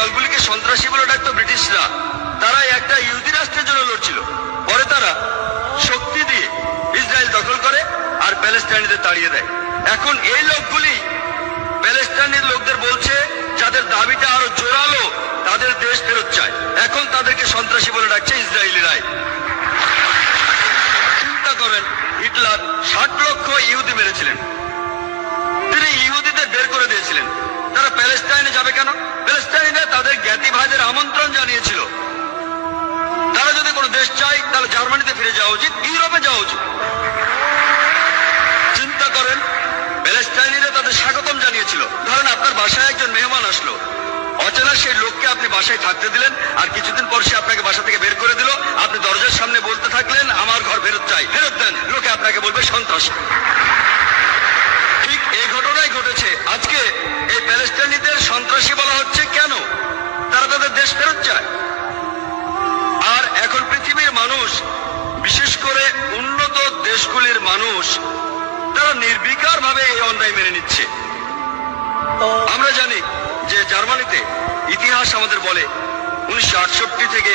দলগুলিকে সন্ত্রাসী বলে ডাকতো ব্রিটিশরা, তারা একটা ইহুদি রাষ্ট্রের জন্য লড়ছিল। পরে তারা শক্তি দিয়ে ইসরায়েল দখল করে আর প্যালেস্টাইনিদের তাড়িয়ে দেয়। এখন এই লোকগুলি প্যালেস্টাইনের লোকদের বলছে, যাদের দাবিটা আরো জোরালো, তাদের দেশ ফেরত চায়। এখন তাদেরকে সন্ত্রাসী বলে ডাকছে ইসরায়েলিরাই। চিন্তা করেন, হিটলার 60 লক্ষ ইহুদি মেরেছিলেন, তিনি ইহুদিদের বের করে দিয়েছিলেন। তারা প্যালেস্টাইনে যাবে কেন? প্যালেস্টাইনে তাদের জ্ঞাতি ভাইদের আমন্ত্রণ জানিয়েছিল। তারা যদি কোনো দেশ চায় তাহলে জার্মানিতে ফিরে যাওয়া উচিত, ইউরোপে যাওয়া উচিত। চিন্তা করেন, প্যালেস্টাইনিরা তাদের স্বাগতম জানিয়েছিল। ধরেন আপনার বাসায় একজন মেহমান আসলো, অচেনা সেই লোককে আপনি বাসায় থাকতে দিলেন, আর কিছুদিন পর সে আপনাকে বাসা থেকে বের করে দিল। আপনি দরজার সামনে বলতে থাকলেন, আমার ঘর ফেরত চাই, ফেরত দেন। লোকে আপনাকে বলবে সন্ত্রাসী। ঠিক এই ঘটনাই ঘটেছে। আজকে এই প্যালেস্টাইনিদের সন্ত্রাসী বলা হচ্ছে কেন? তারা তাদের দেশ ফেরত চায়। আর এখন পৃথিবীর মানুষ, বিশেষ করে উন্নত দেশগুলির মানুষ, তারা নির্বিকার ভাবে এই অন্যায় মেনে নিচ্ছে। আমরা জানি যে জার্মানিতে ইতিহাস আমাদের বলে 1968 থেকে